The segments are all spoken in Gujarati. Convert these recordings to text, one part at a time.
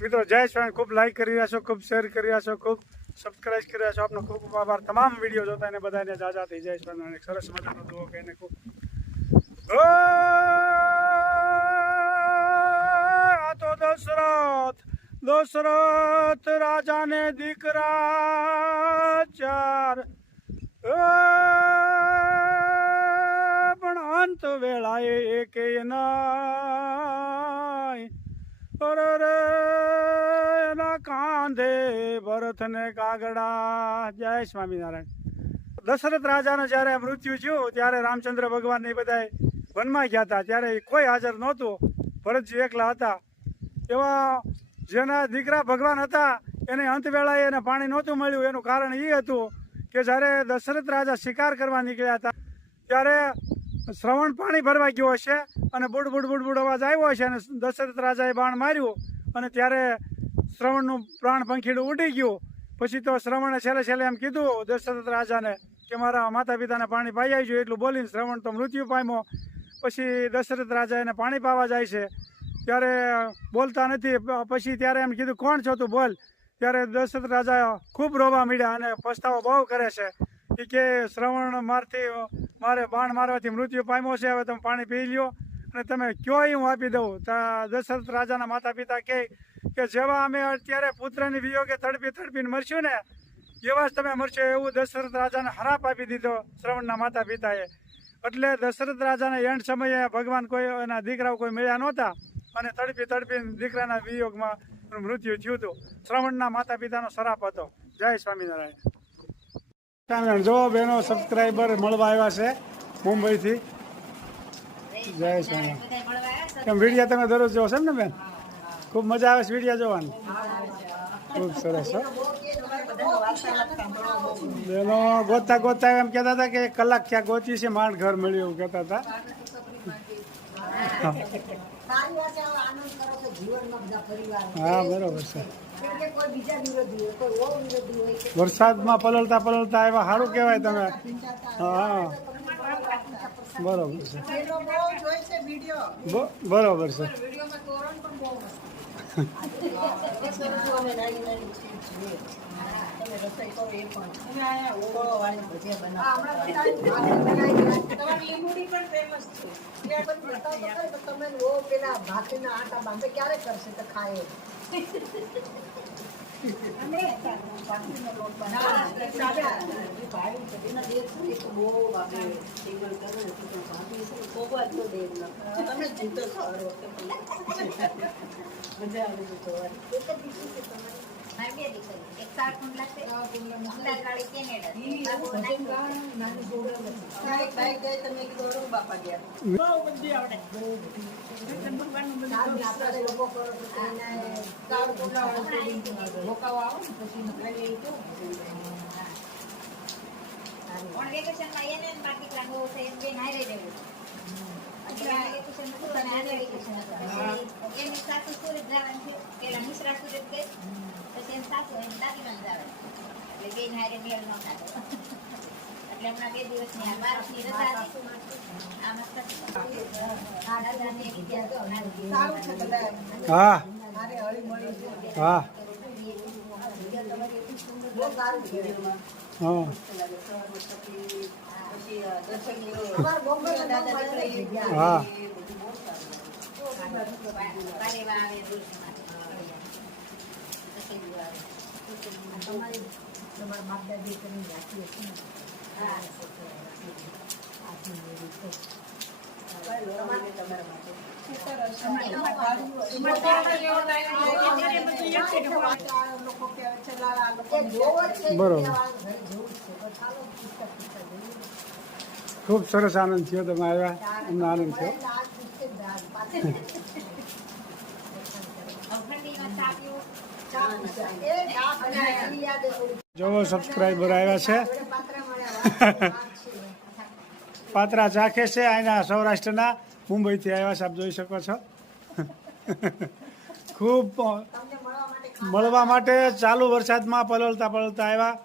મિત્રો જય સ્વામી, ખૂબ લાઈક કરી રહ્યા છો, ખૂબ શેર કરી રહ્યા છો, ખૂબ સબસ્ક્રાઇબ કરી રહ્યા છો. આપનો ખૂબ ખૂબ આભાર. તમામ વિડીયો જોતા એને બધાને જાજા થઈ જય સ્વામી. સરસ મજાનો દુઓ કહીને ખૂબ આ તો દશરથ રાજાને દીકરા ચાર, પણ અંત વેળાએ એકે નાય. એના કાંધે ભરતને કાગડા. જય સ્વામિનારાયણ. દશરથ રાજાને જ્યારે મૃત્યુ થયું ત્યારે રામચંદ્ર ભગવાન એ બધા વનમાં ગયા હતા. ત્યારે કોઈ હાજર નહોતું, ભરતજી એકલા હતા. એવા જેના દીકરા ભગવાન હતા એને અંત વેળાએ એને પાણી નહોતું મળ્યું. એનું કારણ એ હતું કે જ્યારે દશરથ રાજા શિકાર કરવા નીકળ્યા હતા ત્યારે શ્રવણ પાણી ભરવા ગયો હશે અને બુડ બુડ બુડ બુડ અવાજ આવ્યો હશે અને દશરથ રાજાએ બાણ માર્યું અને ત્યારે શ્રવણનું પ્રાણ પંખીડું ઉડી ગયું. પછી તો શ્રવણે છેલ્લે એમ કીધું દશરથ રાજાને કે મારા માતા પિતાને પાણી પાઈ આવજો. એટલું બોલીને શ્રવણ તો મૃત્યુ પામ્યો. પછી દશરથ રાજા એને પાણી પાવા જાય છે ત્યારે બોલતા નથી. પછી ત્યારે એમ કીધું કોણ છો તું, બોલ. ત્યારે દશરથ રાજા ખૂબ રોવા માંડ્યા અને પસ્તાવો બહુ કરે છે કે શ્રવણ મારે બાણ મારવાથી મૃત્યુ પામ્યો છે, હવે તમે પાણી પી લ્યો અને તમે કયો હું આપી દઉં. દશરથ રાજાના માતા પિતા કહે કે જેવા અમે અત્યારે પુત્રની વિયોગે તડપીને મરશું ને એવા જ તમે મરશો. એવું દશરથ રાજાને હરાપ આપી દીધો શ્રવણના માતા પિતાએ. એટલે દશરથ રાજાને એન્ડ સમયે ભગવાન કોઈ એના દીકરાઓ કોઈ મળ્યા નહોતા અને તડપીને દીકરાના વિયોગમાં મૃત્યુ થયું હતું. શ્રવણના માતા પિતાનો શ્રાપ હતો. જય સ્વામિનારાયણ. જો બેનો સબસ્ક્રાઈબર મળવા આવ્યા છે મુંબઈથી. જય સ્વામિનારાયણ. કેમ વિડીયો તમે દરરોજ જોવો છો ને બેન? ખૂબ મજા આવે છે વિડીયો જોવાની. ખૂબ સરસ. બેનો ગોતતા એમ કહેતા હતા કે કલાક ક્યાં ગોતી છે માંડ ઘર મળ્યું એવું કહેતા હતા. હા બરોબર છે. વરસાદમાં પલળતા આવ્યા, સારું કહેવાય તમે. હા બરોબર છે, બરોબર છે. ક્યારે કરશે તો ખાય હા હા હા બરોબર. ખૂબ સરસ આનંદ થયો તમે આવ્યા, અમને આનંદ થયો. જો સબસ્ક્રાઈબર આવ્યા છે. પાત્રા ચાખે છે અહીંના સૌરાષ્ટ્રના, મુંબઈથી આવ્યા છે, આપ જોઈ શકો છો. ખૂબ મળવા માટે ચાલુ વરસાદમાં પલળતા આવ્યા.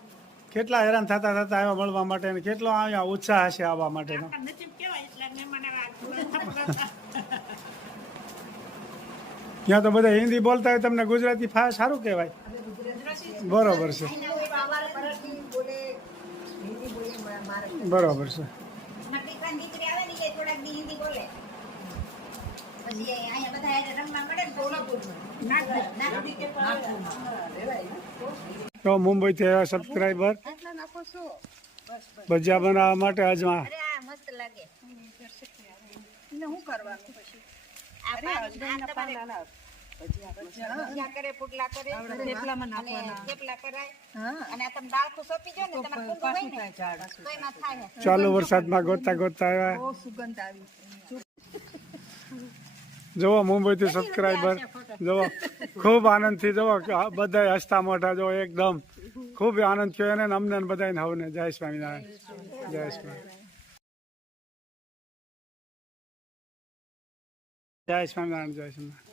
કેટલા હેરાન થતા આવ્યા મળવા માટે, અને કેટલો અહીંયા ઉત્સાહ હશે આવવા માટેનો. ત્યાં તો બધા હિન્દી બોલતા હોય, તમને ગુજરાતી સારું કહેવાય. બરોબર છે, બરોબર છે. તો મુંબઈથી આવ્યા સબસ્ક્રાઈબર ભજીયા બનાવવા માટે આજમાં. ચાલુ વરસાદમાં ગોતતા ગોતતા આવ્યા. જુઓ મુંબઈથી સબસ્ક્રાઈબર જુઓ, ખૂબ આનંદથી જુઓ બધા હસતા મોઢા જુઓ, એકદમ ખૂબ આનંદ થયો એને, અમને બધાને હવને. જય સ્વામિનારાયણ, જય સ્વામિનારાયણ, જય સ્વામિનારાયણ, જય સ્વામિનારાયણ.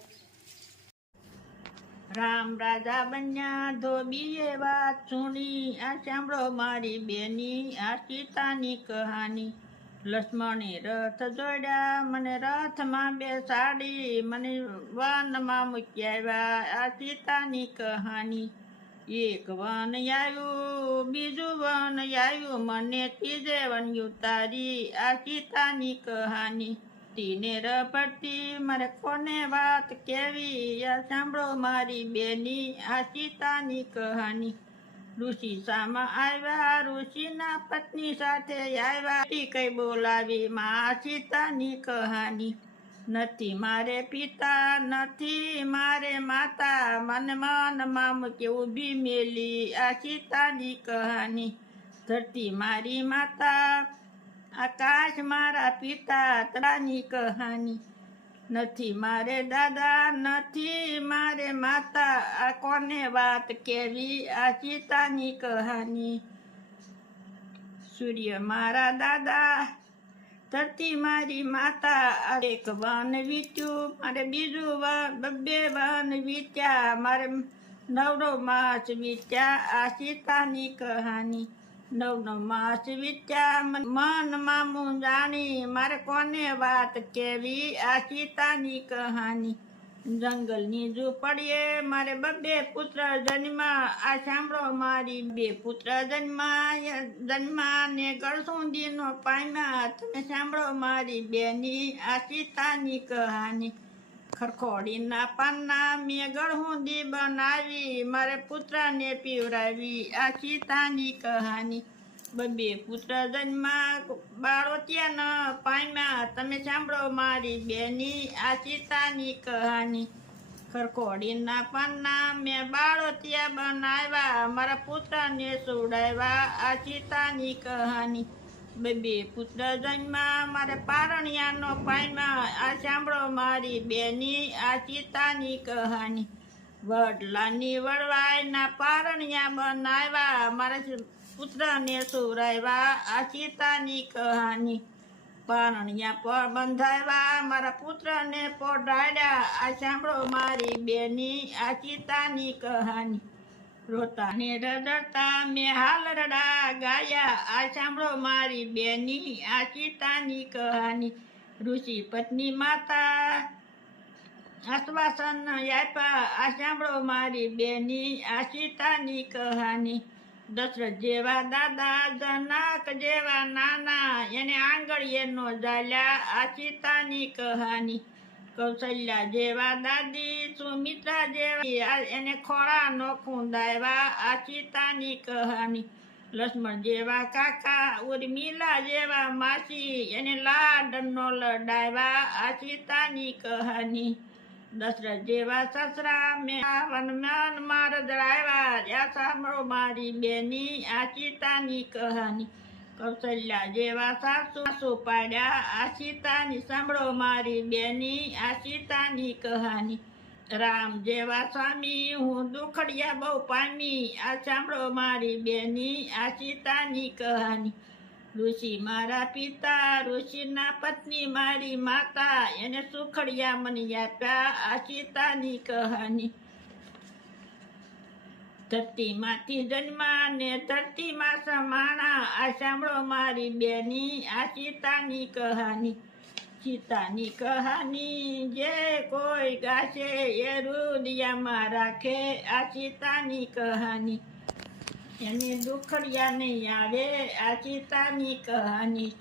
રામ રાજા બન્યા ધોબીએ વાત સુણી, આ સાંભળો મારી બેની આ સીતાની કહાની. લક્ષ્મણે રથ જોડ્યા, મને રથમાં બેસાડી, મને વનમાં મૂકી આવ્યા, આ સીતાની કહાની. એક વન આવ્યું, બીજું વન આવ્યું, મને ત્રીજે વન ઉતારી, આ સીતાની કહાની. ને રપડતી મારે કોને વાત કેવી, આ સાંભળો મારી બેની આ સીતાની કહાની. ઋષિ સામા આવ્યા, ઋષિના પત્ની સાથે આવ્યા, કઈ બોલાવી માં સીતાની કહાની. નથી મારે પિતા, નથી મારે માતા, મને મનમાં મૂકી ઊભી મેલી, આ સીતાની કહાની. ધરતી મારી માતા, આકાશ મારા પિતા, તારાની કહાની. નથી મારે દાદા, નથી મારે માતા, આ કોને વાત કેવી, આ સીતાની કહાની. સૂર્ય મારા દાદા, ધરતી મારી માતા, એક વન વીત્યું, મારે બીજું બે વન વીત્યા, મારે 9 માસ વીત્યા, આ સીતાની કહાની. 9 માસ વીત્યા, મનમાં મૂંઝાણી, મારે કોને વાત કેવી, આ સીતાની કહાની. જંગલની ઝૂંપડીએ મારે 2 પુત્ર જન્મા, આ સાંભળો મારી 2 પુત્ર જન્મા ને ગળસુંદીનો પામ્યા, તમે સાંભળો મારી બેની આ સીતાની કહાની. ખરખોડીના પાનના મેં ગળહુંદી બનાવી, મારે પુત્રને પીવરાવી, આ સીતાની કહાની. 2 પુત્ર જન્મા, બાળોતિયા ન પામ્યા, તમે સાંભળો મારી બેની આ સીતાની કહાની. ખરખોડીના પાનના મેં બાળોતિયા બનાવ્યા, મારા પુત્રને સુવડાવ્યા, આ સીતાની કહાની. 2 પુત્ર જન્મા, મારે પારણિયાનો પામ્યા, આ સાંભળો મારી બેની આ સીતાની કહાની. વડલાની વડવાઈના પારણિયા બનાવ્યા, મારા પુત્રને સુવડાવ્યા, આ સીતાની કહાની. પારણિયા પર બંધાવ્યા, મારા પુત્રને પોઢાડ્યા, આ સાંભળો મારી બેની આ સીતાની કહાની. રોતા ને રડતા મેં હાલ રડા ગાયા, આ સાંભળો મારી બેની આ સીતાની કહાની. ઋષિ પત્ની માતા આશ્વાસન આપ્યા, આ સાંભળો મારી બેની આ સીતાની કહાની. દશરથ જેવા દાદા, જનક જેવા નાના, એને આંગળીએ નો ઝાલ્યા, આ સીતાની કહાની. કૌશલ્યા જેવા દાદી, સુમિત્રા જેવા એને ખોળા નો ખૂંદાવ્યા, આ સીતાની કહાની. લક્ષ્મણ જેવા કાકા, ઉર્મિલા જેવા માસી, એને લાડ નો લડાવ્યા, આ સીતાની કહાની. દશરથ જેવા સસરા મેં વનમાં રજડાવ્યા, આ સાંભળો મારી બેની આ સીતાની કહાની. કૌશલ્યા જેવા સાસુ પાડ્યા, આ સીતાની સાંભળો મારી બેની આ સીતાની કહાની. રામ જેવા સ્વામી, હું દુખડિયા બહુ પામી, આ સાંભળો મારી બેની આ સીતાની કહાની. ઋષિ મારા પિતા, ઋષિના પત્ની મારી માતા, એને સુખડિયા મને આપ્યા, આ સીતાની કહાની. ધરતીમાંથી જન્મા ને ધરતીમાં સમાણા, આ સાંભળો મારી બેની આ સીતાની કહાની. સીતાની કહાની જે કોઈ ગાશે એ હૃદયમાં રાખે આ સીતાની કહાની એને દુખડિયા નહીં આવે આ સીતાની કહાની